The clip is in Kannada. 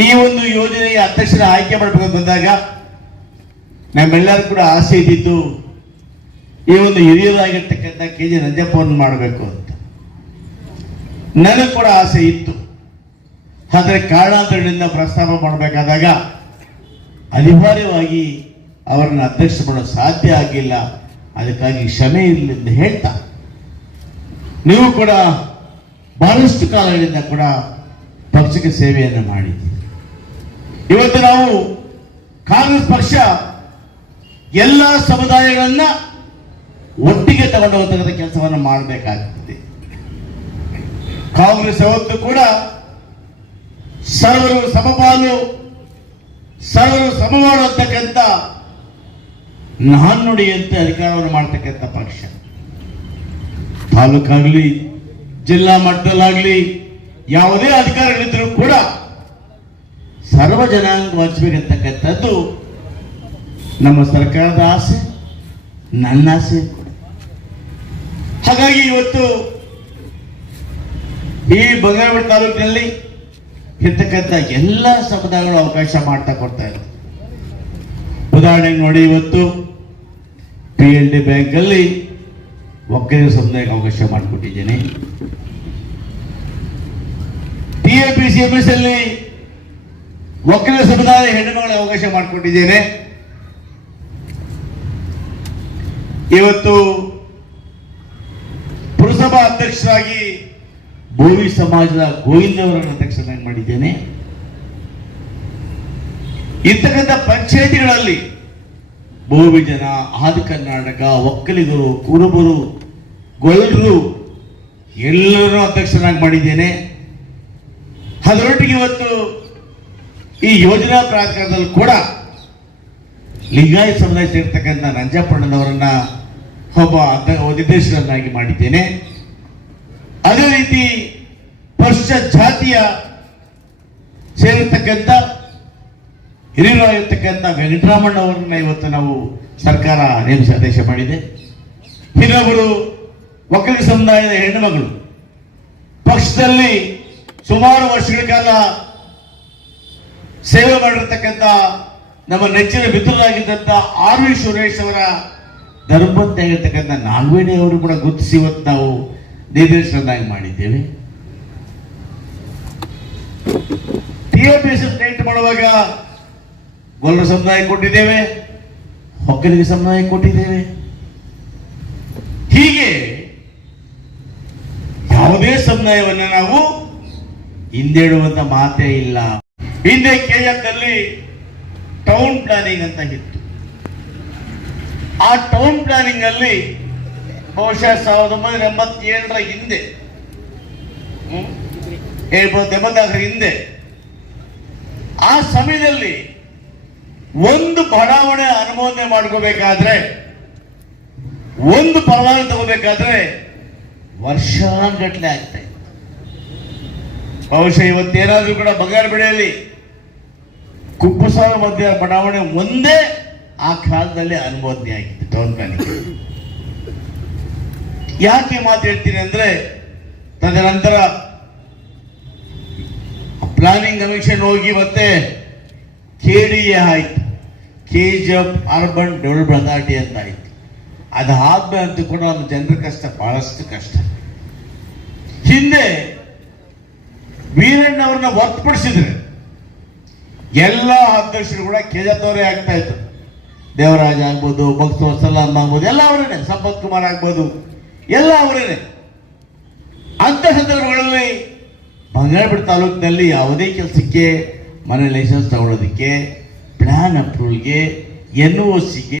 ಈ ಒಂದು ಯೋಜನೆಯ ಅಧ್ಯಕ್ಷರ ಆಯ್ಕೆ ಮಾಡಬೇಕಂತ ಬಂದಾಗ ನಮ್ಮೆಲ್ಲರೂ ಕೂಡ ಆಸೆ ಇದ್ದಿದ್ದು ಈ ಒಂದು ಹಿರಿಯರಾಗಿರ್ತಕ್ಕಂಥ ಕೆ ಜಿ ನಂಜಪ್ಪವನ್ನು ಮಾಡಬೇಕು ಅಂತ. ನನಗೆ ಕೂಡ ಆಸೆ ಇತ್ತು. ಆದರೆ ಕಾರಣಾಂತರಗಳಿಂದ ಪ್ರಸ್ತಾಪ ಮಾಡಬೇಕಾದಾಗ ಅನಿವಾರ್ಯವಾಗಿ ಅವರನ್ನು ಅಧ್ಯಕ್ಷ ಮಾಡಲು ಸಾಧ್ಯ ಆಗಿಲ್ಲ. ಅದಕ್ಕಾಗಿ ಕ್ಷಮೆ ಎಂದು ಹೇಳ್ತಾ. ನೀವು ಕೂಡ ಬಹಳಷ್ಟು ಕಾಲಗಳಿಂದ ಕೂಡ ಪಕ್ಷಕ್ಕೆ ಸೇವೆಯನ್ನು ಮಾಡಿದ್ದೀರಿ ಇವತ್ತು ನಾವು ಕಾಂಗ್ರೆಸ್ ಪಕ್ಷ ಎಲ್ಲ ಸಮುದಾಯಗಳನ್ನ ಒಟ್ಟಿಗೆ ತಗೊಂಡು ಹೋಗ್ತಕ್ಕಂಥ ಕೆಲಸವನ್ನು ಮಾಡಬೇಕಾಗ್ತದೆ. ಕಾಂಗ್ರೆಸ್ ಯಾವತ್ತು ಕೂಡ ಸರ್ವರು ಸಮಪಾಲು, ಸರ್ವರು ಸಮ ಮಾಡುವಂತಕ್ಕಂಥ ನಾಣ್ಣುಡಿಯಂತೆ ಅಧಿಕಾರವನ್ನು ಮಾಡ್ತಕ್ಕಂಥ ಪಕ್ಷ. ತಾಲೂಕಾಗ್ಲಿ, ಜಿಲ್ಲಾ ಮಟ್ಟದಲ್ಲಾಗ್ಲಿ ಯಾವುದೇ ಅಧಿಕಾರಿಗಳಿದ್ರೂ ಕೂಡ ಸರ್ವ ಜನಾಂಗ ವಂಚಬೇಕಂತಕ್ಕಂಥದ್ದು ನಮ್ಮ ಸರ್ಕಾರದ ಆಸೆ, ನನ್ನ ಆಸೆ. ಹಾಗಾಗಿ ಇವತ್ತು ಈ ಬಂಗಾರಪೇಟೆ ತಾಲೂಕಿನಲ್ಲಿ ಇರ್ತಕ್ಕಂಥ ಎಲ್ಲ ಸಮುದಾಯಗಳು ಅವಕಾಶ ಮಾಡ್ತಾ ಕೊಡ್ತಾ ಇದ್ದಾರೆ. ಉದಾಹರಣೆಗೆ ನೋಡಿ ಇವತ್ತು ಪಿ ಎಲ್ ಡಿ ಬ್ಯಾಂಕಲ್ಲಿ ಒಕ್ಕಲಿಗ ಸಮುದಾಯಕ್ಕೆ ಅವಕಾಶ ಮಾಡಿಕೊಟ್ಟಿದ್ದೇನೆ. T A P C M S ಅಲ್ಲಿ ಒಕ್ಕಲಿಗ ಸಮುದಾಯ ಹೆಣ್ಣುಮಗಳ ಅವಕಾಶ ಮಾಡಿಕೊಟ್ಟಿದ್ದೇನೆ. ಇವತ್ತು ಪುರಸಭಾ ಅಧ್ಯಕ್ಷರಾಗಿ ಭೂಮಿ ಸಮಾಜದ ಗೋವಿಂದವರನ್ನು ಅಧ್ಯಕ್ಷನಾಗಿ ಮಾಡಿದ್ದೇನೆ. ಇರ್ತಕ್ಕಂಥ ಪಂಚಾಯತಿಗಳಲ್ಲಿ ಭೋವಿ ಜನ ಆದಿ ಕರ್ನಾಟಕ, ಒಕ್ಕಲಿಗರು, ಕುರುಬರು ಗೊಲ್ಲರು ಎಲ್ಲರೂ ಅಧ್ಯಕ್ಷನಾಗಿ ಮಾಡಿದ್ದೇನೆ. ಅದರೊಟ್ಟಿಗೆ ಇವತ್ತು ಈ ಯೋಜನಾ ಪ್ರಾಧಿಕಾರದಲ್ಲಿ ಕೂಡ ಲಿಂಗಾಯತ ಸಮುದಾಯ ಸೇರ್ತಕ್ಕಂಥ ನಂಜಪ್ಪಣ್ಣನವರನ್ನ ಒಬ್ಬ ನಿರ್ದೇಶಕರನ್ನಾಗಿ ಮಾಡಿದ್ದೇನೆ. ಅದೇ ರೀತಿ ಪಶ್ಚ ಜಾತಿಯ ಸೇರಿರ್ತಕ್ಕಂಥ ಹಿರಿಯರಾಗಿರ್ತಕ್ಕಂಥ ವೆಂಕಟರಾಮಣ್ಣ ಅವರನ್ನ ಇವತ್ತು ನಾವು ಸರ್ಕಾರ ನೇಮಿಸಿ ಆದೇಶ ಮಾಡಿದೆ. ಇನ್ನೊಬ್ಬರು ಒಕ್ಕಲಿಗ ಸಮುದಾಯದ ಹೆಣ್ಣುಮಗಳು ಪಕ್ಷದಲ್ಲಿ ಸುಮಾರು ವರ್ಷಗಳ ಕಾಲ ಸೇವೆ ಮಾಡಿರ್ತಕ್ಕಂಥ ನಮ್ಮ ನೆಚ್ಚಿನ ಮಿತ್ರರಾಗಿದ್ದಂಥ ಆರ್ ವಿ ಸುರೇಶ್ ಅವರ ಧರ್ಮಪತ್ನಿ ಆಗಿರ್ತಕ್ಕಂಥ ನಾಲ್ವೇಣಿ ಅವರು ಕೂಡ ಗುರುತಿಸಿ ಇವತ್ತು ನಾವು ನಿರ್ದೇಶನದಾಗಿ ಮಾಡಿದ್ದೇವೆ. ಟಿ ಎ ಪಿ ಎಸ್ ಮಾಡುವಾಗ ಗೊಲ್ಲರ ಸಮುದಾಯ ಕೊಟ್ಟಿದ್ದೇವೆ, ಒಕ್ಕಲಿಗ ಸಮುದಾಯ ಕೊಟ್ಟಿದ್ದೇವೆ. ಹೀಗೆ ಯಾವುದೇ ಸಮುದಾಯವನ್ನು ನಾವು ಹಿಂದೇಡುವಂತ ಮಾತೇ ಇಲ್ಲ. ಹಿಂದೆ ಕೆಜಲ್ಲಿ ಟೌನ್ ಪ್ಲಾನಿಂಗ್ ಅಂತ ಇತ್ತು. ಆ ಟೌನ್ ಪ್ಲಾನಿಂಗ್ ಅಲ್ಲಿ ಬಹುಶಃ ಸಾವಿರದ ಒಂಬೈನೂರ ಎಂಬತ್ತೇಳರ ಹಿಂದೆ ಎಂಬತ್ತಾರರ ಹಿಂದೆ, ಆ ಸಮಯದಲ್ಲಿ ಒಂದು ಬಡಾವಣೆ ಅನುಮೋದನೆ ಮಾಡ್ಕೋಬೇಕಾದ್ರೆ, ಒಂದು ಪರವಾನಗಿ ತಗೋಬೇಕಾದ್ರೆ ವರ್ಷಾನ್ಗಟ್ಲೆ ಆಗ್ತಾ ಇತ್ತು ಬಹುಶಃ ಇವತ್ತೇನಾದ್ರೂ ಕೂಡ ಬಂಗಾರ ಬೆಳೆಯಲ್ಲಿ ಕುಪ್ಪುಸಾಲ ಮಧ್ಯ ಬಡಾವಣೆ ಒಂದೇ ಆ ಕಾಲದಲ್ಲಿ ಅನುಮೋದನೆ ಆಗಿತ್ತು ಟೌನ್ ಪ್ಲಾನಿಂಗ್ ಯಾಕೆ ಮಾತು ಹೇಳ್ತೀನಿ ಅಂದ್ರೆ, ತದನಂತರ ಪ್ಲಾನಿಂಗ್ ಕಮಿಷನ್ ಹೋಗಿ ಮತ್ತೆ ಕೆಡಿಎ ಆಯ್ತು. K G urban development authority ಅಂತ ಆಯಿತು. ಅದಾದ್ಮೇಲೆ ಅಂತ ಕೂಡ ನಮ್ಮ ಜನರ ಕಷ್ಟ, ಬಹಳಷ್ಟು ಕಷ್ಟ. ಹಿಂದೆ ವೀರಣ್ಣ ಅವ್ರನ್ನ ಹೊರತುಪಡಿಸಿದ್ರೆ ಎಲ್ಲ ಅಧ್ಯಕ್ಷರು ಕೂಡ ಕೆಜತ್ತವರೇ ಆಗ್ತಾ ಇತ್ತು. ದೇವರಾಜ್ ಆಗ್ಬೋದು ಭಕ್ತ ಸಲಾಂ ಆಗ್ಬೋದು, ಎಲ್ಲ ಅವರೇನೆ. ಸಂಪತ್ ಕುಮಾರ್ ಆಗ್ಬೋದು, ಎಲ್ಲ ಅವರೇನೆ. ಅಂತ ಸಂದರ್ಭಗಳಲ್ಲಿ ಬಂಗಾರಪೇಟೆ ತಾಲೂಕಿನಲ್ಲಿ ಯಾವುದೇ ಕೆಲಸಕ್ಕೆ ಮನೆ ಲೈಸೆನ್ಸ್ ತಗೊಳ್ಳೋದಕ್ಕೆ ಪ್ಲಾನ್ ಅಪ್ರೂವಲ್ಗೆ ಎನ್ ಒ ಸಿಗೆ